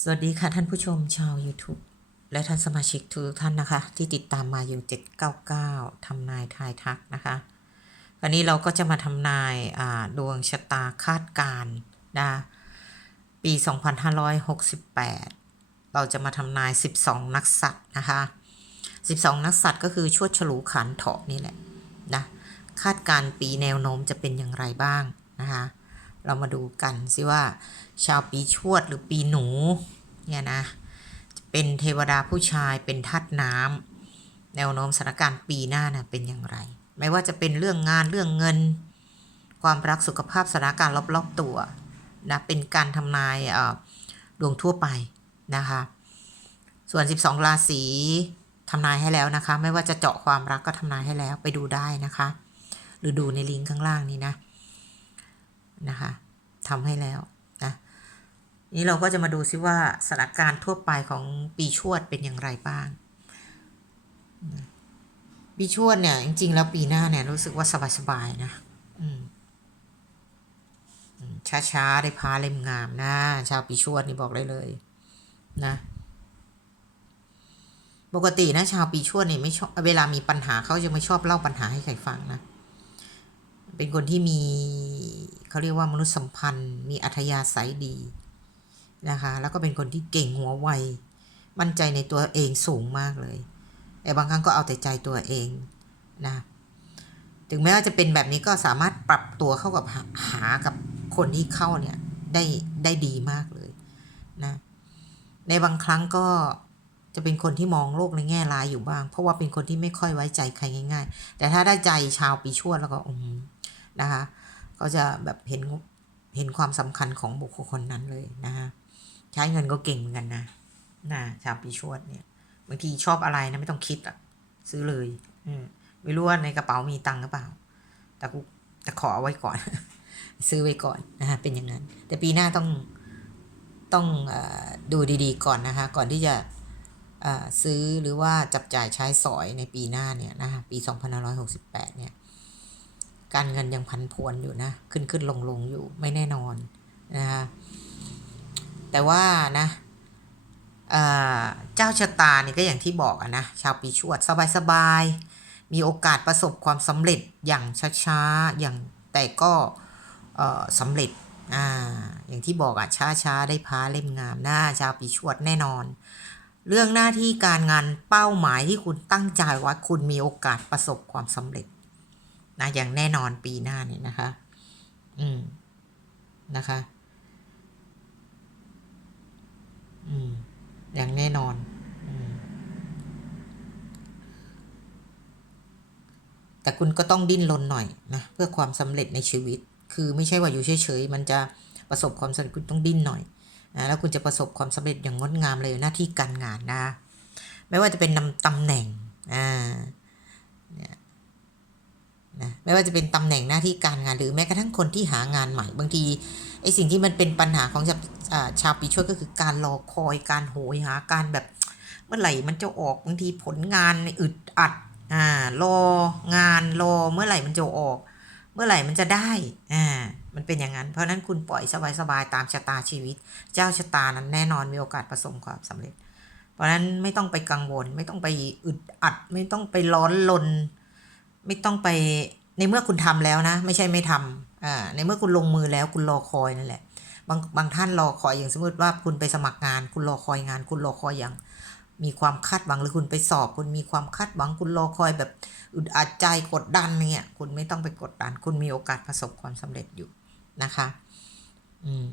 สวัสดีค่ะท่านผู้ชมชาว YouTube และท่านสมาชิกทุกท่านนะคะ ที่ติดตามมาอยู่ 799ทำนายทายทักนะคะวันนี้เราก็จะมาทำนายอ่าดวงชะตาคาดการณ์นะปี 2568 เราจะมาทำนาย 12 นักสัตว์นะคะ 12 นักสัตว์ก็คือชวดฉลูขันเถาะนี่แหละนะคาดการณ์ปีแนวโน้มจะเป็นอย่างไรบ้างนะคะ เรามาดูกันสิว่า ชาวปีชวดหรือปีหนูเนี่ยนะจะเป็นเทวดาผู้ชายเป็นธาตุน้ำแนวโน้มสถานการณ์ปีหน้านะเป็นอย่างไร ไม่ว่าจะเป็นเรื่องงานเรื่องเงิน ความรักสุขภาพสถานการณ์รอบๆตัวนะเป็นการทำนายอ่อดวงทั่วไปนะคะส่วน 12 ราศีทำนายให้แล้วนะคะ ไม่ว่าจะเจาะความรักก็ทำนายให้แล้วไปดูได้นะคะ หรือดูในลิงก์ข้างล่างนี้นะ นะคะทำให้แล้วนะนี้เราก็จะมาดูซิว่าสถานการณ์ทั่วไปของปีชวดเป็นอย่างไรบ้าง ปีชวดเนี่ยจริง ๆ แล้วปีหน้าเนี่ยรู้สึกว่าสบายๆนะช้าๆได้พาเล่มงามนะชาวปีชวดนี่บอกเลยเลยนะปกตินะชาวปีชวดเนี่ยไม่ชอบเวลามีปัญหาเขาจะไม่ชอบเล่าปัญหาให้ใครฟังนะ เป็นคนที่มี เขาเรียกว่ามนุษยสัมพันธ์ มีอัธยาศัยดีนะคะ แล้วก็เป็นคนที่เก่งหัวไว มั่นใจในตัวเองสูงมากเลย แต่บางครั้งก็เอาแต่ใจตัวเองนะ ถึงแม้ว่าจะเป็นแบบนี้ก็สามารถปรับตัวเข้ากับหากับคนที่เข้าเนี่ยได้ได้ดีมากเลยนะ ในบางครั้งก็จะเป็นคนที่มองโลกในแง่ร้ายอยู่บ้าง เพราะว่าเป็นคนที่ไม่ค่อยไว้ใจใครง่าย ๆ แต่ถ้าได้ใจชาวปีชวดแล้วก็อืมนะคะ ก็จะแบบเห็นเห็นความสำคัญของบุคคลคนนั้นเลยนะคะใช้เงินก็เก่งเหมือนกันนะนะชาวปีชวดเนี่ยบางทีชอบอะไรนะไม่ต้องคิดอะซื้อเลยอืมไม่รู้ว่าในกระเป๋ามีตังค์หรือเปล่า แต่กูแต่ขอเอาไว้ก่อน ซื้อไว้ก่อนนะฮะเป็นอย่างนั้น แต่ปีหน้าต้องต้องอดูดีๆก่อนนะคะ ก่อนที่จะซื้อหรือว่าจับจ่ายใช้สอยในปีหน้าเนี่ยนะคะปี 2568 เนี่ย การเงินยังพันพวนอยู่นะ ขึ้นขึ้นลงลงอยู่ไม่แน่นอนนะคะแต่ว่านะเจ้าชะตานี่ก็อย่างที่บอกอะนะ ชาวปีชวดสบายๆมีโอกาสประสบความสำเร็จอย่างช้าๆอย่างแต่ก็สำเร็จอ่าอย่างที่บอกอะช้าๆได้พาเล่มงามหน้าชาวปีชวดแน่นอน เรื่องหน้าที่การงานเป้าหมายที่คุณตั้งใจไว่าคุณมีโอกาสประสบความสำเร็จ นะอย่างแน่นอนปีหน้าเนี่ยนะคะ อืม นะคะ อืม อย่างแน่นอนอมแต่คุณก็ต้องดิ้นรนหน่อยนะ เพื่อความสำเร็จในชีวิต คือไม่ใช่ว่าอยู่เฉยๆ มันจะประสบความสำเร็จคุณต้องดิ้นหน่อยนะแล้วคุณจะประสบความสำเร็จอย่างงดงามเลยหน้าที่การงานนะ ไม่ว่าจะเป็นตำแหน่งอ่าเนี่ย นะไม่ว่าจะเป็นตำแหน่งหน้าที่การงานหรือแม้กระทั่งคนที่หางานใหม่ บางทีไอสิ่งที่มันเป็นปัญหาของชาวชาวปีชวดก็คือการรอคอยการโหยหาการแบบ เมื่อไหร่มันจะออกบางทีผลงานอึดอัดอ่ารองานรอเมื่อไหร่มันจะออก เมื่อไหร่มันจะได้อ่ามันเป็นอย่างนั้น เพราะนั้นคุณปล่อยสบายๆตามชะตาชีวิต เจ้าชะตานั้นแน่นอนมีโอกาสประสบความสำเร็จ เพราะนั้นไม่ต้องไปกังวล ไม่ต้องไปอึดอัด ไม่ต้องไปร้อนลน ไม่ต้องไปในเมื่อคุณทำแล้วนะ ไม่ใช่ไม่ทำอ่าในเมื่อคุณลงมือแล้วคุณรอคอยนั่นแหละ บางบางท่านรอคอยอย่างสมมติว่าคุณไปสมัครงาน คุณรอคอยงาน คุณรอคอยอย่าง มีความคาดหวังหรือคุณไปสอบ คุณมีความคาดหวังคุณรอคอยแบบอึดอัดใจกดดันเนี่ยคุณไม่ต้องไปกดดัน คุณมีโอกาสประสบความสำเร็จอยู่นะคะ อืม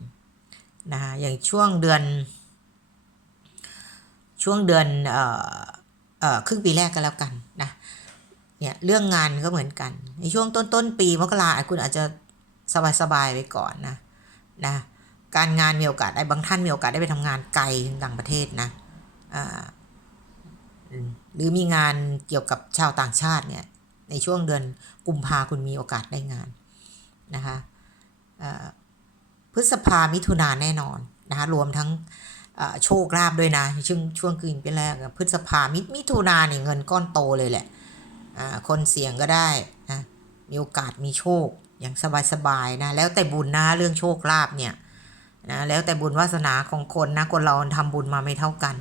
นะคะอย่างช่วงเดือน ช่วงเดือนเอ่อเอ่อครึ่งปีแรกก็แล้วกันนะ เนี่ยเรื่องงานก็เหมือนกัน ในช่วงต้นต้นปีมกราคุณอาจจะสบายๆไปก่อนนะนะการงานมีโอกาสได้บางท่านมีโอกาสได้ไปทำงานไกลต่างประเทศนะหรือมีงานเกี่ยวกับชาวต่างชาติเนี่ยในช่วงเดือนกุมภาคุณมีโอกาสได้งานนะคะพฤษภามิถุนาแน่นอนนะคะรวมทั้งโชคลาภด้วยนะช่วงช่วงคืนไปแรกพฤษภามิมิถุนาเนี่ยเงินก้อนโตเลยแหละ คนเสี่ยงก็ได้นะมีโอกาสมีโชคอย่างสบายๆนะแล้วแต่บุญนะเรื่องโชคลาภเนี่ยนะแล้วแต่บุญวาสนาของคนนะคนเราทำบุญมาไม่เท่ากัน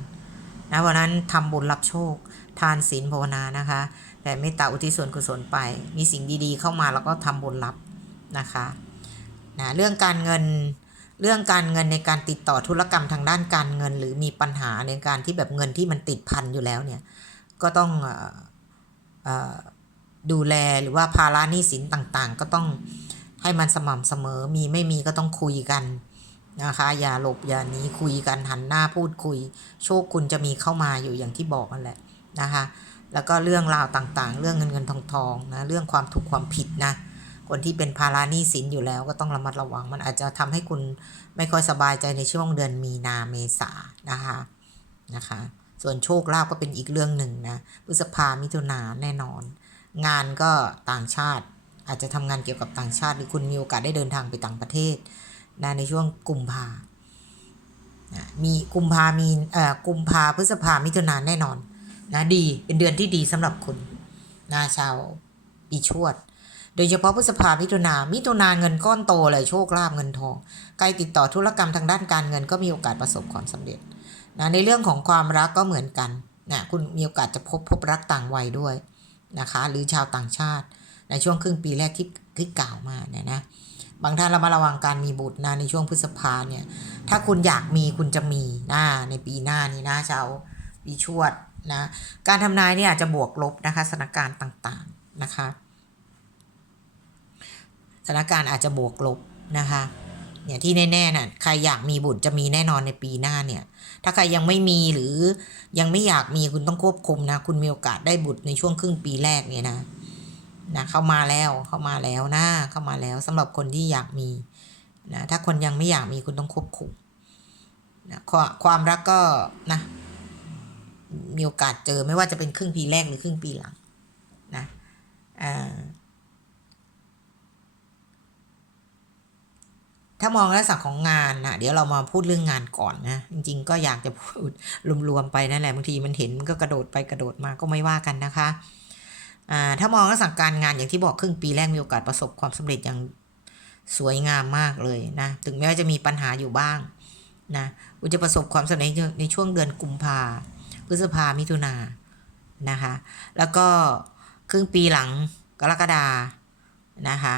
นะเพราะนั้นทำบุญรับโชค ทานศีลภาวนานะคะ แต่เมตตาอุทิศส่วนกุศลไป มีสิ่งดีๆเข้ามาแล้วก็ทำบุญรับนะคะนะเรื่องการเงินเรื่องการเงินในการติดต่อธุรกรรมทางด้านการเงิน หรือมีปัญหาในการที่แบบเงินที่มันติดพันอยู่แล้วเนี่ยก็ต้องเอ่อ ดูแลหรือว่าภาระหนี้สินต่างๆ ก็ต้องให้มันสม่ำเสมอมีไม่มีก็ต้องคุยกันนะคะ อย่าหลบอย่าหนีคุยกันหันหน้าพูดคุย โชคคุณจะมีเข้ามาอยู่อย่างที่บอกนั่นแหละนะคะ แล้วก็เรื่องราวต่างๆ เรื่องเงินเงินทองทองนะเรื่องความถูกความผิดนะคนที่เป็นภาระหนี้สินอยู่แล้วก็ต้องระมัดระวัง มันอาจจะทำให้คุณไม่ค่อยสบายใจในช่วงเดือนมีนาเมษานะคะนะคะ ส่วนโชคลาภก็เป็นอีกเรื่องหนึ่งนะพฤษภามิถุนาแน่นอน งานก็ต่างชาติ อาจจะทำงานเกี่ยวกับต่างชาติ หรือคุณมีโอกาสได้เดินทางไปต่างประเทศนะในช่วงกุมภามีกุมภามีเอ่อกุมภาพฤษภามิถุนาแน่นอนนะดีเป็นเดือนที่ดีสำหรับคุณนะชาวปีชวด โดยเฉพาะพฤษภามิถุนามิถุนาเงินก้อนโตเลยโชคลาภเงินทองใครติดต่อธุรกรรมทางด้านการเงินก็มีโอกาสประสบความสำเร็จ นะในเรื่องของความรักก็เหมือนกันนะคุณมีโอกาสจะพบพบรักต่างวัยด้วยนะคะ หรือชาวต่างชาติในช่วงครึ่งปีแรกที่ที่กล่าวมาเนี่ยนะบางท่านเรามาระวังการมีบุตรนะในช่วงพฤษภาเนี่ย ถ้าคุณอยากมีคุณจะมีนะในปีหน้านี้นะชาวปีชวดนะการทำนายเนี่ยอาจจะบวกลบนะคะสถานการณ์ต่างๆนะคะสถานการณ์อาจจะบวกลบนะคะ เนี่ยที่แน่ๆน่ะใครอยากมีบุตรจะมีแน่นอนในปีหน้าเนี่ย ถ้าใครยังไม่มีหรือยังไม่อยากมีคุณต้องควบคุมนะ คุณมีโอกาสได้บุตรในช่วงครึ่งปีแรกเนี่ยนะนะเข้ามาแล้วเข้ามาแล้วนะเข้ามาแล้วสำหรับคนที่อยากมีนะถ้าคนยังไม่อยากมีคุณต้องควบคุมนะความรักก็นะมีโอกาสเจอไม่ว่าจะเป็นครึ่งปีแรกหรือครึ่งปีหลังนะ ถ้ามองลักษณะของงานนะเดี๋ยวเรามาพูดเรื่องงานก่อนนะ จริงๆ ก็อยากจะพูดรวมๆไปนั่นแหละบางทีมันเห็นก็กระโดดไปกระโดดมาก็ไม่ว่ากันนะคะถ้ามองลักษณะการงานอย่างที่บอกครึ่งปีแรกมีโอกาสประสบความสำเร็จอย่างสวยงามมากเลยนะ ถึงแม้ว่าจะมีปัญหาอยู่บ้างนะคุจะประสบความสำเร็จในช่วงเดือนกุมภาพฤษภามิถุนานะคะ แล้วก็ครึ่งปีหลังกรกฎานะคะ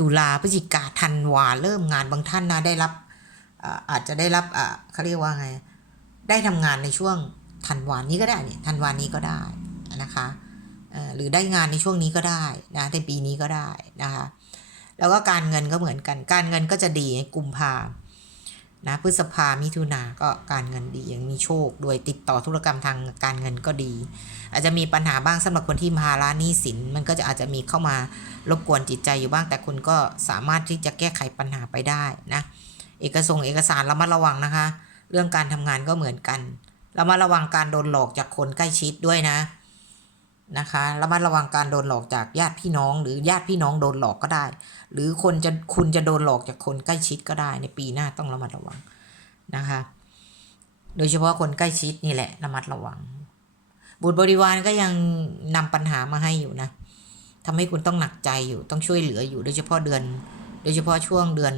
ตุลาพฤศจิกาธันวาเริ่มงานบางท่านนะได้รับอาจจะได้รับเขาเรียกว่าไง ได้ทำงานในช่วงธันวานี้ก็ได้เนี่ยธันวานี้ก็ได้นะคะหรือได้งานในช่วงนี้ก็ได้นะในปีนี้ก็ได้นะคะแล้วก็การเงินก็เหมือนกัน การเงินก็จะดีในกุมภาน นะพฤษภามิถุนาก็การเงินดียังมีโชคโดยติดต่อธุรกรรมทางการเงินก็ดี อาจจะมีปัญหาบ้างสำหรับคนที่มาร้านนี้สิน มันก็จะอาจจะมีเข้ามารบกวนจิตใจอยู่บ้าง แต่คุณก็สามารถที่จะแก้ไขปัญหาไปได้นะเอกสงเอกสารระมัดระวังนะคะ เรื่องการทำงานก็เหมือนกันระมัดระวังการโดนหลอกจากคนใกล้ชิดด้วยนะ นะคะระมัดระวังการโดนหลอกจากญาติพี่น้อง หรือญาติพี่น้องโดนหลอกก็ได้ หรือคนจะคุณจะโดนหลอกจากคนใกล้ชิดก็ได้ ในปีหน้าต้องระมัดระวังนะคะ โดยเฉพาะคนใกล้ชิดนี่แหละระมัดระวัง บุตรบริวารก็ยังนำปัญหามาให้อยู่นะทำให้คุณต้องหนักใจอยู่ต้องช่วยเหลืออยู่ โดยเฉพาะเดือน โดยเฉพาะช่วงเดือน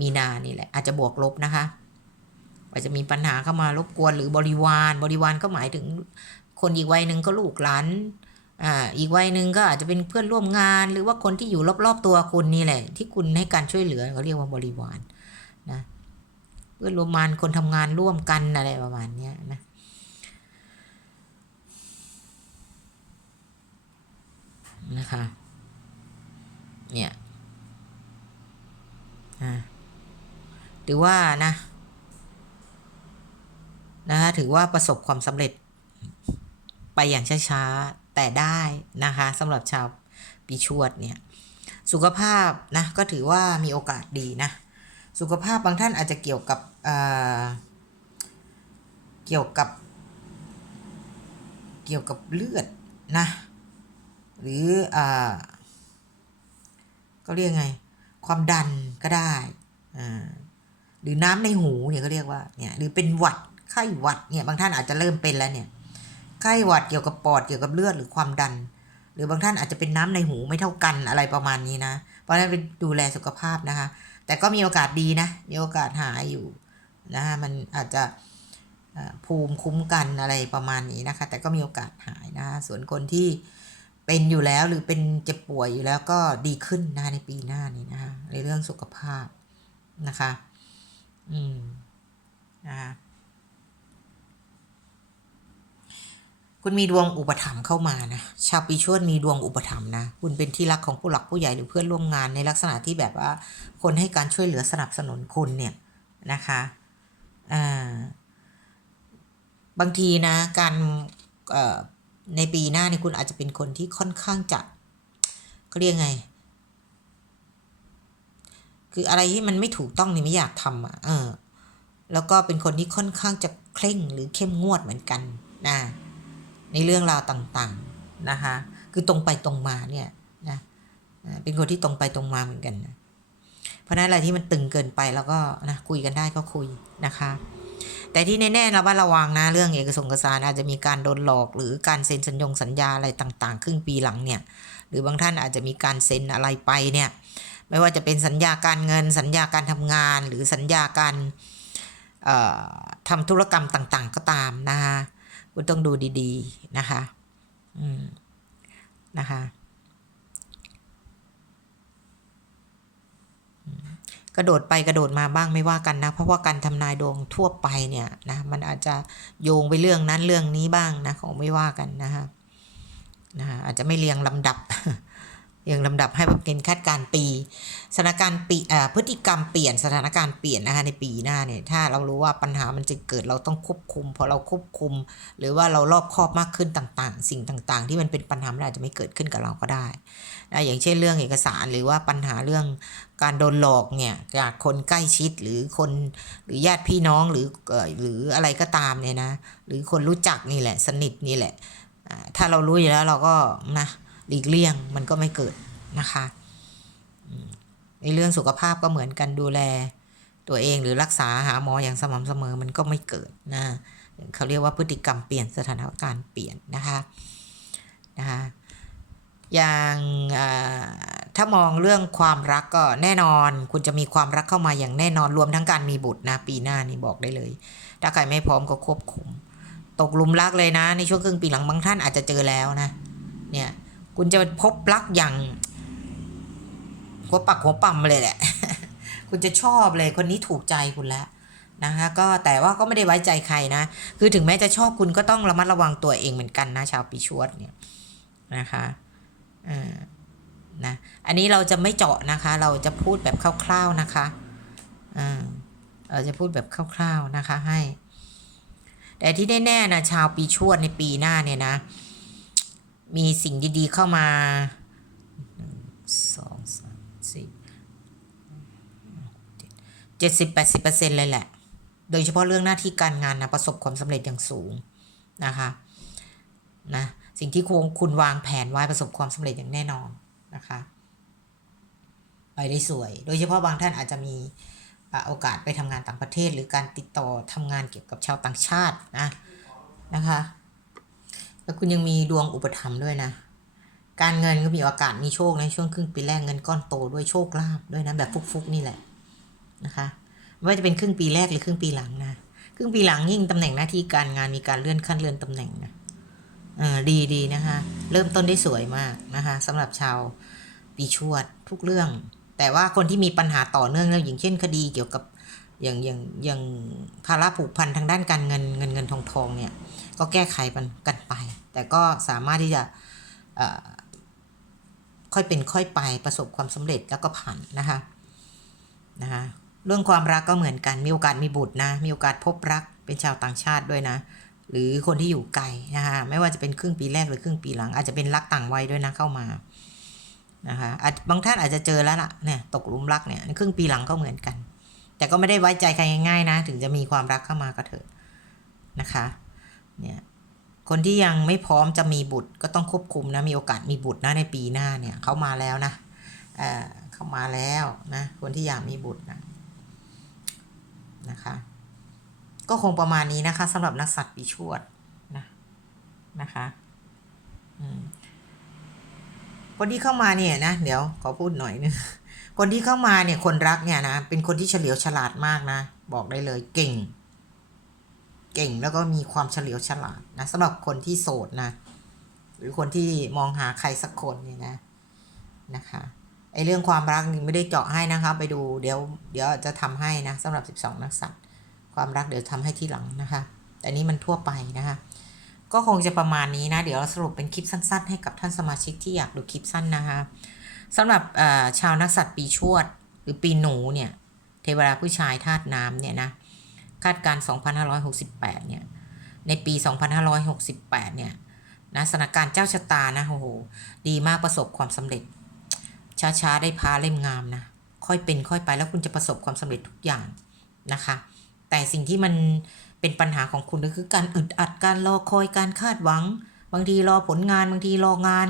มีนานี่แหละ อาจจะบวกลบนะคะอาจจะมีปัญหาเข้ามารบกวนหรือบริวาร บริวารก็หมายถึง คนอีกวัยหนึ่งก็ลูกหลานอ่าอีกวัยหนึ่งก็อาจจะเป็นเพื่อนร่วมงาน หรือว่าคนที่อยู่รอบๆตัวคุณนี่แหละ ที่คุณให้การช่วยเหลือเขาเรียกว่าบริวารนะเพื่อนร่วมงานคนทำงานร่วมกันอะไรประมาณนี้นะนะคะเนี่ยอ่าหรือว่านะนะคะถือว่าประสบความสำเร็จ ไปอย่างช้าๆ แต่ได้นะคะสำหรับชาวปีชวดเนี่ยสุขภาพนะก็ถือว่ามีโอกาสดีนะ สุขภาพบางท่านอาจจะเกี่ยวกับเเกี่ยวกับ เกี่ยวกับเลือดนะ หรืออก็เรียกไง ความดันก็ได้หรือน้ำในหูเนี่ยก็เรียกว่าเนี่ยหรือเป็นหวัดไข้หวัดเนี่ยบางท่านอาจจะเริ่มเป็นแล้วเนี่ย ไข้หวัดเกี่ยวกับปอดเกี่ยวกับเลือดหรือความดัน หรือบางท่านอาจจะเป็นน้ำในหูไม่เท่ากันอะไรประมาณนี้นะ เพราะนั้นไปดูแลสุขภาพนะคะ แต่ก็มีโอกาสดีนะ มีโอกาสหายอยู่นะฮะมันอาจจะภูมิคุ้มกันอะไรประมาณนี้นะคะ แต่ก็มีโอกาสหายนะส่วนคนที่เป็นอยู่แล้วหรือเป็นเจ็บป่วยอยู่แล้วก็ดีขึ้นนะในปีหน้านี้นะคะในเรื่องสุขภาพนะคะ อืมนะคะ คุณมีดวงอุปถัมภ์เข้ามานะ ชาวปีชวดมีดวงอุปถัมภ์นะ คุณเป็นที่รักของผู้หลักผู้ใหญ่หรือเพื่อนร่วมงานในลักษณะที่แบบว่า คนให้การช่วยเหลือสนับสนุนคุณเนี่ยนะคะอ่าบางทีนะการเอ่อในปีหน้าเนี่ยคุณอาจจะเป็นคนที่ค่อนข้างจะเขาเรียกไง คืออะไรที่มันไม่ถูกต้องนี่ไม่อยากทำอะเออ แล้วก็เป็นคนที่ค่อนข้างจะเคร่งหรือเข้มงวดเหมือนกันนะ ในเรื่องราวต่างๆนะคะคือตรงไปตรงมาเนี่ยนะเป็นคนที่ตรงไปตรงมาเหมือนกันนะเพราะนั้นอะไรที่มันตึงเกินไปแล้วก็นะคุยกันได้ก็คุยนะคะ แต่ที่แน่ๆเราว่าระวังนะเรื่องเอกสงเอกสารอาจจะมีการโดนหลอกหรือการเซ็นสัญญงสัญญาอะไรต่างๆ ครึ่งปีหลังเนี่ย หรือบางท่านอาจจะมีการเซ็นอะไรไปเนี่ยไม่ว่าจะเป็นสัญญาการเงินสัญญาการทำงาน หรือสัญญาการเอ่อทำธุรกรรมต่างๆ ก็ตามนะคะ คุณต้องดูดีๆนะคะ อืม นะคะ กระโดดไปกระโดดมาบ้างไม่ว่ากันนะ เพราะว่าการทำนายดวงทั่วไปเนี่ยนะมันอาจจะโยงไปเรื่องนั้นเรื่องนี้บ้างนะของไม่ว่ากันนะคะนะคะอาจจะไม่เรียงลำดับเรียงลำดับให้เป็นคาดการณ์ปี สถานการณ์ปีพฤติกรรมเปลี่ยนสถานการณ์เปลี่ยนนะคะในปีหน้าเนี่ยถ้าเรารู้ว่าปัญหามันจะเกิดเราต้องควบคุมพอเราควบคุม หรือว่าเรารอบคอบมากขึ้นต่างๆ สิ่งต่างๆ ที่มันเป็นปัญหาอาจจะไม่เกิดขึ้นกับเราก็ได้นะอย่างเช่นเรื่องเอกสารหรือว่าปัญหาเรื่องการโดนหลอกเนี่ยจากคนใกล้ชิดหรือคนหรือญาติพี่น้องหรือหรืออะไรก็ตามเนี่ยนะหรือคนรู้จักนี่แหละสนิทนี่แหละถ้าเรารู้อยู่แล้วเราก็นะหลีกเลี่ยงมันก็ไม่เกิดนะคะ ในเรื่องสุขภาพก็เหมือนกันดูแล ตัวเองหรือรักษาหาหมออย่างสม่ำเสมอมันก็ไม่เกิดนะเขาเรียกว่าพฤติกรรมเปลี่ยนสถานการณ์เปลี่ยนนะคะนะคะอย่างถ้ามองเรื่องความรักก็แน่นอน คุณจะมีความรักเข้ามาอย่างแน่นอนรวมทั้งการมีบุตรนะปีหน้านี่บอกได้เลย ถ้าใครไม่พร้อมก็ควบคุม ตกหลุมรักเลยนะ ในช่วงครึ่งปีหลังบางท่านอาจจะเจอแล้วนะเนี่ยคุณจะพบรักอย่าง หัวปักหัวปั๊มเลยแหละ คุณจะชอบเลยคนนี้ถูกใจคุณแล้วนะคะก็แต่ว่าก็ไม่ได้ไว้ใจใครนะ คือถึงแม้จะชอบคุณก็ต้องระมัดระวังตัวเองเหมือนกันนะ ชาวปีชวดเนี่ยนะคะเออนะอันนี้เราจะไม่เจาะนะคะ เราจะพูดแบบคร่าวๆนะคะอ่าเราจะพูดแบบคร่าวๆนะคะให้ แต่ที่แน่ๆนะชาวปีชวดในปีหน้าเนี่ยนะ มีสิ่งดีๆเข้ามาหนึ่งสอง จ็ดสิบแปดสิบเปอร์เซ็นต์เลยแหละ โดยเฉพาะเรื่องหน้าที่การงานนะประสบความสำเร็จอย่างสูงนะคะนะสิ่งที่คงคุณวางแผนไว้ประสบความสำเร็จอย่างแน่นอนนะคะ ไปได้สวย โดยเฉพาะบางท่านอาจจะมีโอกาสไปทำงานต่างประเทศ หรือการติดต่อทำงานเกี่ยวกับชาวต่างชาตินะนะคะ แล้วคุณยังมีดวงอุปถัมภ์ด้วยนะการเงินก็มีโอกาสมีโชคในช่วงครึ่งปีแรกเงินก้อนโตด้วยโชคลาภด้วยนะแบบฟุกๆนี่แหละ นะคะไม่ว่าจะเป็นครึ่งปีแรกหรือครึ่งปีหลังนะครึ่งปีหลังยิ่งตำแหน่งหน้าที่การงานมีการเลื่อนขั้นเลื่อนตำแหน่งนะเออดีดีนะคะ เริ่มต้นได้สวยมากนะคะสำหรับชาวปีชวดทุกเรื่อง แต่ว่าคนที่มีปัญหาต่อเนื่องแล้วอย่างเช่นคดีเกี่ยวกับอย่างอย่างอย่างภาระผูกพันทางด้านการเงินเงินเงินทองทองเนี่ย ก็แก้ไขกันกันไป แต่ก็สามารถที่จะค่อยเป็นค่อยไปประสบความสำเร็จแล้วก็ผ่านนะคะนะคะ เรื่องความรักก็เหมือนกัน มีโอกาสมีบุตรนะ มีโอกาสพบรักเป็นชาวต่างชาติด้วยนะ หรือคนที่อยู่ไกลนะคะไม่ว่าจะเป็นครึ่งปีแรกหรือครึ่งปีหลัง อาจจะเป็นรักต่างวัยด้วยนะเข้ามานะคะอาจบางท่านอาจจะเจอแล้วล่ะเนี่ยตกหลุมรักเนี่ยครึ่งปีหลังก็เหมือนกัน แต่ก็ไม่ได้ไว้ใจใครง่ายๆนะ ถึงจะมีความรักเข้ามาก็เถอะนะคะเนี่ยคนที่ยังไม่พร้อมจะมีบุตรก็ต้องควบคุมนะมีโอกาสมีบุตรนะในปีหน้าเนี่ยเขามาแล้วนะเอ่อเข้ามาแล้วนะคนที่อยากมีบุตรนะ นะคะ ก็คงประมาณนี้นะคะสำหรับนักสัตว์ปีชวดนะนะคะคนที่เข้ามาเนี่ยนะ เดี๋ยวขอพูดหน่อยนึงคนที่เข้ามาเนี่ยคนรักเนี่ยนะเป็นคนที่เฉลียวฉลาดมากนะ บอกได้เลยเก่ง เก่งแล้วก็มีความเฉลียวฉลาดนะสำหรับคนที่โสดนะ หรือคนที่มองหาใครสักคนเนี่ยนะนะคะ ไอเรื่องความรักนี่ไม่ได้เจาะให้นะคะไปดูเดี๋ยวเดี๋ยวจะทำให้นะสำหรับ 12 นักสัตว์ความรักเดี๋ยวทำให้ที่หลังนะคะแต่นี้มันทั่วไปนะคะก็คงจะประมาณนี้นะ เดี๋ยวเราสรุปเป็นคลิปสั้น ๆ ให้กับท่านสมาชิกที่อยากดูคลิปสั้นนะคะสำหรับชาวนักสัตว์ปีชวด หรือปีหนูเนี่ยเทวดาผู้ชายธาตุน้ำเนี่ยนะคาดการณ์2568 เนี่ยในปี 2568 เนี่ยนะสถานการณ์เจ้าชะตานะโอ้โหดีมากประสบความสำเร็จ ช้าๆ ได้พาเล่มงามนะ ค่อยเป็นค่อยไปแล้วคุณจะประสบความสำเร็จทุกอย่างนะคะ แต่สิ่งที่มันเป็นปัญหาของคุณก็คือการอึดอัดการรอคอยการคาดหวัง บางทีรอผลงานบางทีรองาน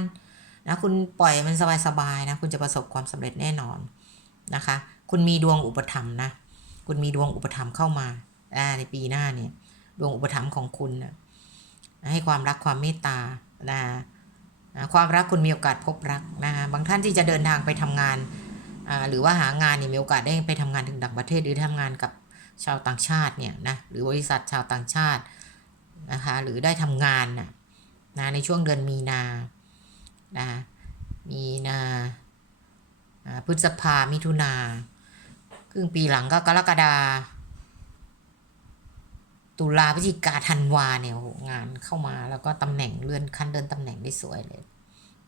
นะคุณปล่อยมันสบายๆนะคุณจะประสบความสำเร็จแน่นอนนะคะ คุณมีดวงอุปถัมภ์นะคุณมีดวงอุปถัมภ์เข้ามาในปีหน้าเนี่ยดวงอุปถัมภ์ของคุณนะให้ความรักความเมตตานะ ความรักคุณมีโอกาสพบรักนะคะบางท่านที่จะเดินทางไปทำงาน หรือว่าหางานเนี่ยมีโอกาสได้ไปทำงานถึงต่างประเทศหรือทำงานกับชาวต่างชาติเนี่ยนะหรือบริษัทชาวต่างชาตินะคะหรือได้ทำงานนะนะในช่วงเดือนมีนานะมีนาอ่าพฤษภามิถุนาครึ่งปีหลังก็กรกฎา ตุลาพฤศจิกาธันวาเนี่ยโหงานเข้ามาแล้วก็ตำแหน่งเลื่อนขั้นเดินตำแหน่งได้สวยเลย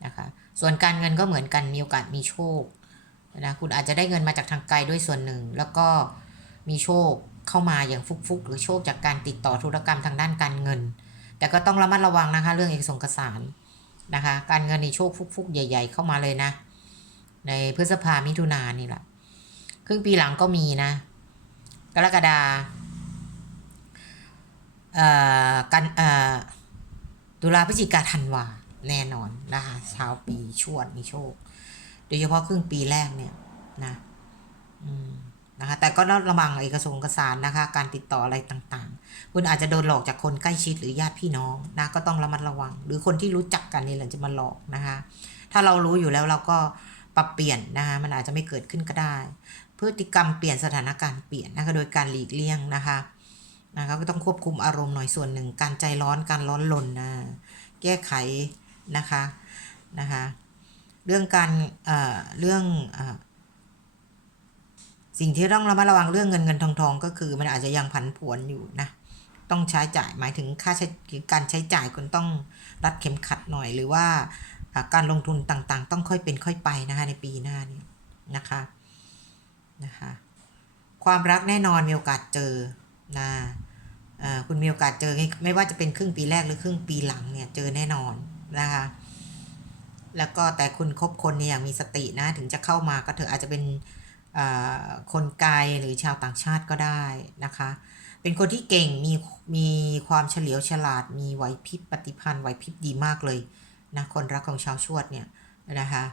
นะคะส่วนการเงินก็เหมือนกันมีโอกาสมีโชคนะคุณอาจจะได้เงินมาจากทางไกลด้วยส่วนหนึ่ง แล้วก็มีโชคเข้ามาอย่างฟุกๆ หรือโชคจากการติดต่อธุรกรรมทางด้านการเงิน แต่ก็ต้องระมัดระวังนะคะเรื่องเอกสารสารนะคะการเงินในโชคฟุกๆ ใหญ่ ๆ เข้ามาเลยนะ ในพฤษภามิถุนายนนี่แหละครึ่งปีหลังก็มีนะ กรกฎาเอ่อ กันเอ่อตุลาพฤศจิกาธันวาแน่นอนนะคะชาวปีชวดมีโชค โดยเฉพาะครึ่งปีแรกเนี่ยนะนะคะแต่ก็ต้องระวังเอกสารเอกสารนะคะ การติดต่ออะไรต่างๆ คุณอาจจะโดนหลอกจากคนใกล้ชิดหรือญาติพี่น้องนะก็ต้องระมัดระวัง หรือคนที่รู้จักกันนี่แหละจะมาหลอกนะคะ ถ้าเรารู้อยู่แล้วเราก็ปรับเปลี่ยนนะคะมันอาจจะไม่เกิดขึ้นก็ได้ พฤติกรรมเปลี่ยนสถานการณ์เปลี่ยนนะคะโดยการหลีกเลี่ยงนะคะ นะคะก็ต้องควบคุมอารมณ์หน่อยส่วนหนึ่ง การใจร้อนการร้อนลนนะแก้ไขนะคะนะคะเรื่องการเอ่อเรื่องเอ่อสิ่งที่ต้องระมัดระวังเรื่องเงินเงินทองทองก็คือ มันอาจจะยังผันผวนอยู่นะต้องใช้จ่ายหมายถึงค่าใช้การใช้จ่ายคุณต้องรัดเข็มขัดหน่อย หรือว่าการลงทุนต่างๆ ต้องค่อยเป็นค่อยไปนะคะในปีหน้านี้นะคะนะคะความรักแน่นอนมีโอกาสเจอนะ คุณมีโอกาสเจอไม่ว่าจะเป็นครึ่งปีแรกหรือครึ่งปีหลังเนี่ยเจอแน่นอนนะคะแล้วก็แต่คุณคบคนเนี่ยอย่างมีสตินะถึงจะเข้ามาก็เถอะอาจจะเป็นคนไกลหรือชาวต่างชาติก็ได้นะคะ เป็นคนที่เก่งมีมีความเฉลียวฉลาด มีไหวพริบปฏิพันธ์ไหวพริบดีมากเลยนะคนรักของชาวชวดเนี่ยนะคะ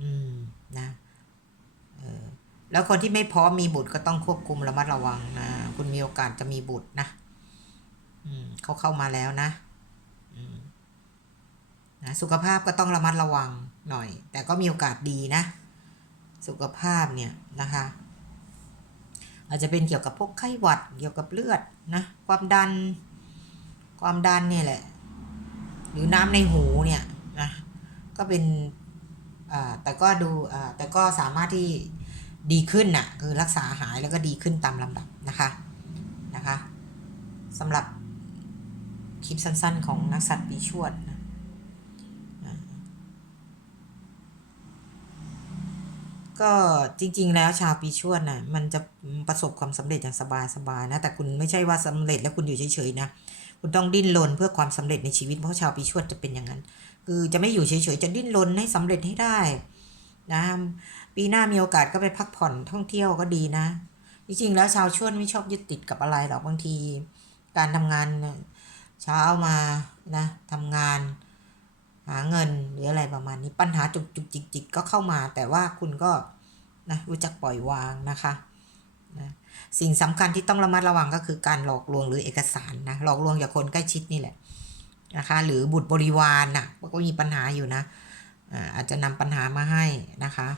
อืมนะเออแล้วคนที่ไม่พร้อมมีบุตรก็ต้องควบคุมระมัดระวังนะคุณมีโอกาสจะมีบุตรนะ เขาเข้ามาแล้วนะอืมนะสุขภาพก็ต้องระมัดระวังหน่อย แต่ก็มีโอกาสดีนะ สุขภาพเนี่ยนะคะ อาจจะเป็นเกี่ยวกับพวกไข้หวัดเกี่ยวกับเลือดนะความดัน ความดันเนี่ยแหละ หรือน้ำในหูเนี่ยนะก็เป็นอ่าแต่ก็ดูอ่าแต่ก็สามารถที่ดีขึ้นน่ะคือรักษาหายแล้วก็ดีขึ้นตามลำดับนะคะนะคะสำหรับ คลิปสั้นๆ ของนักสัตว์ปีชวดนะก็จริง ๆ แล้วชาวปีชวดน่ะมันจะประสบความสำเร็จอย่างสบายๆนะ แต่คุณไม่ใช่ว่าสำเร็จแล้วคุณอยู่เฉยๆนะคุณต้องดิ้นรนเพื่อความสำเร็จในชีวิตเพราะชาวปีชวดจะเป็นอย่างนั้น คือจะไม่อยู่เฉยๆ จะดิ้นรนให้สำเร็จให้ได้นะปีหน้ามีโอกาสก็ไปพักผ่อนท่องเที่ยวก็ดีนะ จริงๆแล้วชาวชวดไม่ชอบยึดติดกับอะไรหรอกบางที การทำงาน เนี่ยเช้ามานะทำงานหาเงินหรืออะไรประมาณนี้ปัญหาจุกจุกจิกจิกก็เข้ามา แต่ว่าคุณก็นะรู้จักปล่อยวางนะคะนะสิ่งสำคัญที่ต้องระมัดระวังก็คือการหลอกลวงหรือเอกสารนะหลอกลวงจากคนใกล้ชิดนี่แหละนะคะ หรือบุตรบริวารน่ะก็มีปัญหาอยู่นะอ่าอาจจะนำปัญหามาให้นะคะ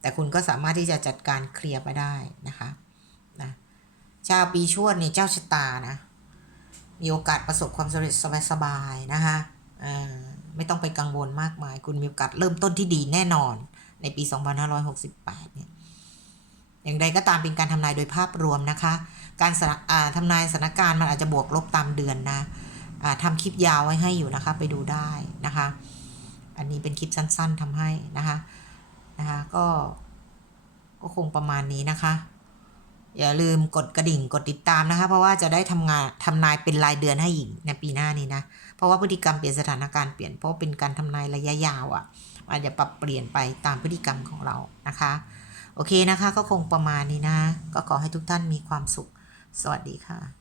แต่คุณก็สามารถที่จะจัดการเคลียร์ไปได้นะคะนะชาวปีชวดนี่เจ้าชะตานะ มีโอกาสประสบความสำเร็จสบายๆนะคะอ่าไม่ต้องไปกังวลมากมาย คุณมีโอกาสเริ่มต้นที่ดีแน่นอน ในปี 2568 เนี่ย อย่างใดก็ตามเป็นการทำนายโดยภาพรวมนะคะ การสถาอ่าทำนายสถานการณ์มันอาจจะบวกลบตามเดือนนะอ่าทำคลิปยาวไว้ให้อยู่นะคะ ไปดูได้นะคะ อันนี้เป็นคลิปสั้น ๆทำให้นะคะนะคะก็ก็คงประมาณนี้นะคะ อย่าลืมกดกระดิ่งกดติดตามนะคะ เพราะว่าจะได้ทำงานทำนายเป็นรายเดือนให้อีกในปีหน้านี้นะ เพราะว่าพฤติกรรมเปลี่ยนสถานการณ์เปลี่ยนเพราะเป็นการทำนายระยะยาวอะ่ะอาจจะปรับเปลี่ยนไปตามพฤติกรรมของเรานะคะ โอเคนะคะ ก็คงประมาณนี้นะ ก็ขอให้ทุกท่านมีความสุข สวัสดีค่ะ